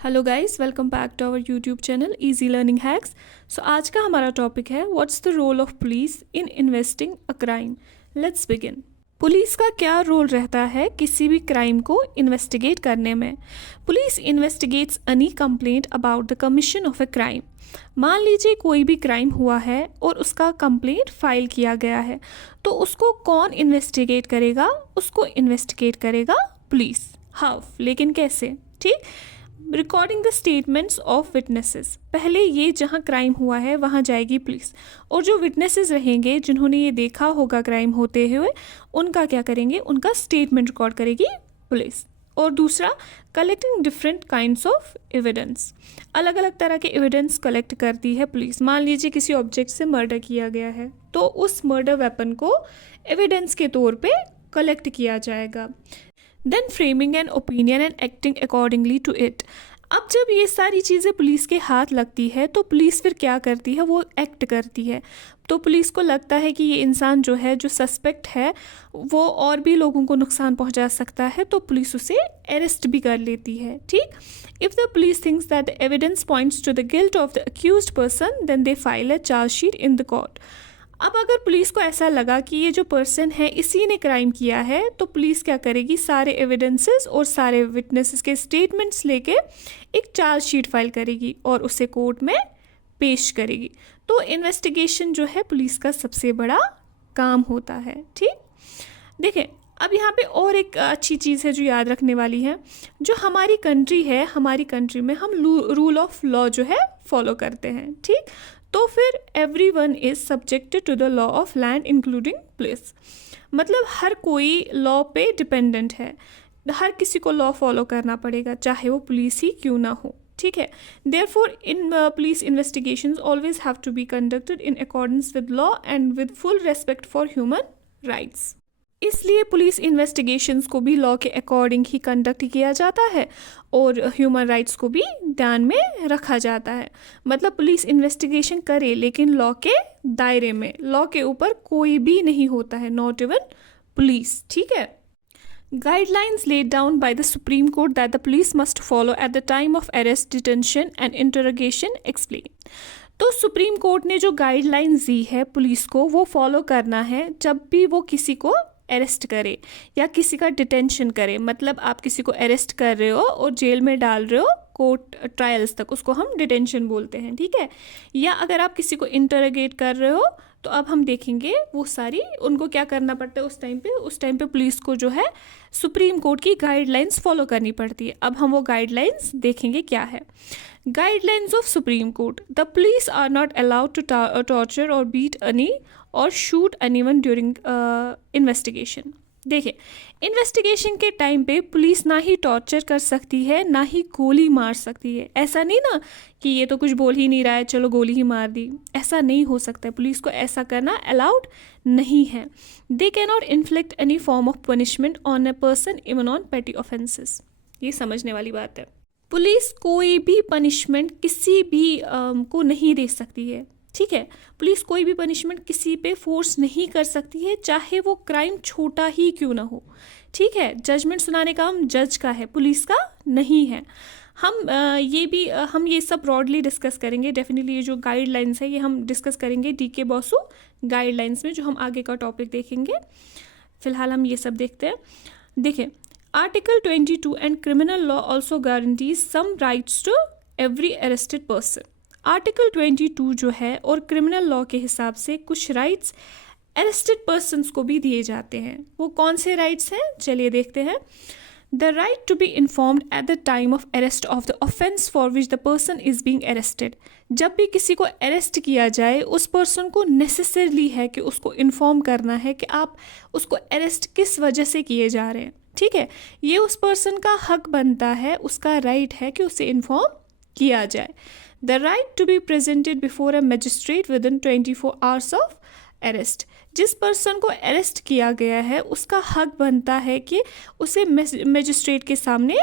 Hello guys, welcome back to our YouTube channel easy learning hacks. So आज का हमारा topic है what's the role of police in investing a crime. Let's begin. Police का क्या role रहता है किसी भी क्राइम को इन्वेस्टिगेट करने में? Police investigates any complaint about the commission of a crime. मान लीजिए कोई भी क्राइम हुआ है और उसका कंप्लेंट फाइल किया गया है, तो उसको कौन इन्वेस्टिगेट करेगा? उसको इन्वेस्टिगेट करेगा पुलिस। हाउ? लेकिन कैसे? ठीक, recording the statements of witnesses. पहले ये जहाँ क्राइम हुआ है वहाँ जाएगी पुलिस, और जो विटनेसेस रहेंगे जिन्होंने ये देखा होगा क्राइम होते हुए, उनका क्या करेंगे? उनका स्टेटमेंट रिकॉर्ड करेगी पुलिस। और दूसरा, collecting different kinds of evidence. अलग अलग तरह के एविडेंस कलेक्ट करती है पुलिस। मान लीजिए किसी ऑब्जेक्ट से मर्डर किया गया है, तो उस मर्डर वेपन को एविडेंस के तौर पे कलेक्ट किया जाएगा। Then framing an opinion and acting accordingly to it. अब जब ये सारी चीज़ें पुलिस के हाथ लगती है तो पुलिस फिर क्या करती है? वो एक्ट करती है। तो पुलिस को लगता है कि ये इंसान जो है, जो सस्पेक्ट है, वो और भी लोगों को नुकसान पहुंचा सकता है, तो पुलिस उसे अरेस्ट भी कर लेती है। ठीक, if the police thinks that the evidence points to the guilt of the accused person then they file a chargesheet in the court. अब अगर पुलिस को ऐसा लगा कि ये जो पर्सन है इसी ने क्राइम किया है, तो पुलिस क्या करेगी? सारे एविडेंसेस और सारे विटनेसेस के स्टेटमेंट्स लेके एक चार्जशीट फाइल करेगी और उसे कोर्ट में पेश करेगी। तो इन्वेस्टिगेशन जो है पुलिस का सबसे बड़ा काम होता है। ठीक, देखें अब यहाँ पे और एक अच्छी चीज़ है जो याद रखने वाली है। जो हमारी कंट्री है, हमारी कंट्री में हम रूल ऑफ लॉ जो है फॉलो करते हैं। ठीक, तो फिर everyone is subjected to the law of land including police. मतलब हर कोई लॉ पे डिपेंडेंट है, हर किसी को लॉ फॉलो करना पड़ेगा, चाहे वो पुलिस ही क्यों ना हो। ठीक है, therefore in police investigations always have to be conducted in accordance with law and with full respect for human rights. इसलिए पुलिस इन्वेस्टिगेशंस को भी लॉ के अकॉर्डिंग ही कंडक्ट किया जाता है और ह्यूमन राइट्स को भी ध्यान में रखा जाता है। मतलब पुलिस इन्वेस्टिगेशन करे लेकिन लॉ के दायरे में, लॉ के ऊपर कोई भी नहीं होता है, नॉट इवन पुलिस। ठीक है, guidelines laid down by the Supreme Court that the police must follow at the time of arrest, detention and interrogation explain। तो सुप्रीम कोर्ट ने जो गाइडलाइंस दी है पुलिस को, वो फॉलो करना है जब भी वो किसी को अरेस्ट करे या किसी का डिटेंशन करे। मतलब आप किसी को अरेस्ट कर रहे हो और जेल में डाल रहे हो कोर्ट ट्रायल्स तक, उसको हम डिटेंशन बोलते हैं। ठीक है, या अगर आप किसी को इंटरोगेट कर रहे हो, तो अब हम देखेंगे वो सारी उनको क्या करना पड़ता है उस टाइम पे पुलिस को जो है सुप्रीम कोर्ट की गाइडलाइंस फॉलो करनी पड़ती है। अब हम वो गाइडलाइंस देखेंगे क्या है। Guidelines of supreme court: the police are not allowed to torture or beat any or shoot anyone during investigation. देखिए, इन्वेस्टिगेशन के टाइम पे पुलिस ना ही टॉर्चर कर सकती है ना ही गोली मार सकती है। ऐसा नहीं ना कि ये तो कुछ बोल ही नहीं रहा है, चलो गोली ही मार दी, ऐसा नहीं हो सकता है। पुलिस को ऐसा करना अलाउड नहीं है। They can not inflict any form of punishment on a person even on पेटी ऑफेंसेस। ये समझने वाली बात है। पुलिस कोई भी पनिशमेंट किसी भी को नहीं दे सकती है। ठीक है, पुलिस कोई भी पनिशमेंट किसी पे फोर्स नहीं कर सकती है, चाहे वो क्राइम छोटा ही क्यों ना हो। ठीक है, जजमेंट सुनाने का हम जज का है, पुलिस का नहीं है। हम ये सब ब्रॉडली डिस्कस करेंगे। डेफिनेटली ये जो गाइडलाइंस है ये हम डिस्कस करेंगे DK बसु गाइडलाइंस में, जो हम आगे का टॉपिक देखेंगे। फिलहाल हम ये सब देखते हैं। देखिए, article 22 and criminal law also guarantees some rights to every arrested person. Article 22 जो है और क्रिमिनल लॉ के हिसाब से कुछ राइट्स अरेस्टेड पर्सन्स को भी दिए जाते हैं। वो कौन से राइट्स हैं? चलिए देखते हैं। The right to be informed at the time of arrest of the offence for which the person is being arrested. जब भी किसी को अरेस्ट किया जाए, उस पर्सन को नेसेसरली है कि उसको इन्फॉर्म करना है कि आप उसको अरेस्ट किस वजह से किए जा रहे हैं। ठीक है, ये उस पर्सन का हक बनता है, उसका राइट है कि उसे इन्फॉर्म किया जाए। The right to be presented before a magistrate within 24 hours of arrest. जिस पर्सन को अरेस्ट किया गया है उसका हक बनता है कि उसे मजिस्ट्रेट के सामने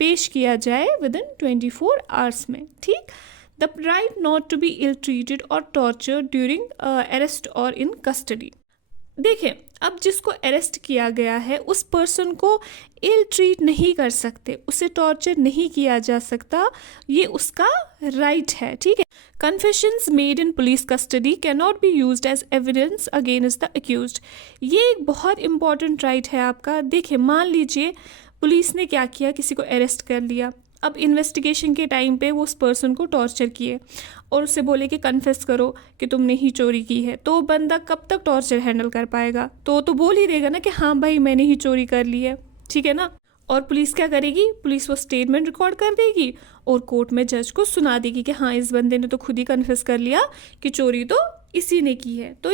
पेश किया जाए विद इन 24 आवर्स में। ठीक, the right not to be ill treated or torture during arrest or in custody. देखिए, अब जिसको अरेस्ट किया गया है उस पर्सन को इल ट्रीट नहीं कर सकते, उसे टॉर्चर नहीं किया जा सकता, ये उसका राइट है, ठीक है। Confessions made in police custody can not be used as evidence against the accused. ये एक बहुत इंपॉर्टेंट राइट है आपका। देखिए, मान लीजिए पुलिस ने क्या किया, किसी को अरेस्ट कर लिया। अब इन्वेस्टिगेशन के टाइम पे वो उस पर्सन को टॉर्चर किए और उससे बोले कि कन्फेस करो कि तुमने ही चोरी की है, तो बंदा कब तक टॉर्चर हैंडल कर पाएगा? तो बोल ही देगा ना कि हाँ भाई मैंने ही चोरी कर ली है, ठीक है ना। और पुलिस क्या करेगी? पुलिस वो स्टेटमेंट रिकॉर्ड कर देगी और कोर्ट में जज को सुना देगी कि हाँ इस बंदे ने तो खुद ही कन्फेस कर लिया कि चोरी तो इसी ने की है। तो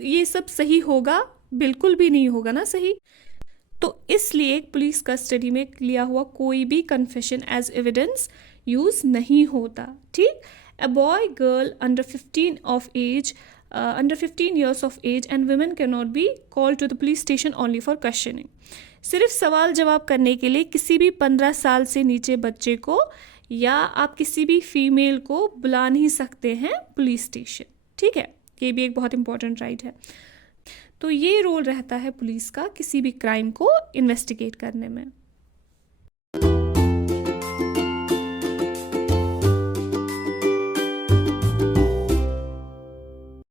ये सब सही होगा? बिल्कुल भी नहीं होगा ना सही। तो इसलिए पुलिस कस्टडी में लिया हुआ कोई भी कन्फेशन एज एविडेंस यूज़ नहीं होता, ठीक। A boy girl under 15 years of age and women cannot be called to the police station only for questioning। सिर्फ सवाल जवाब करने के लिए किसी भी 15 साल से नीचे बच्चे को या आप किसी भी फीमेल को बुला नहीं सकते हैं पुलिस स्टेशन, ठीक है। ये भी एक बहुत इंपॉर्टेंट राइट है। तो ये रोल रहता है पुलिस का किसी भी क्राइम को इन्वेस्टिगेट करने में।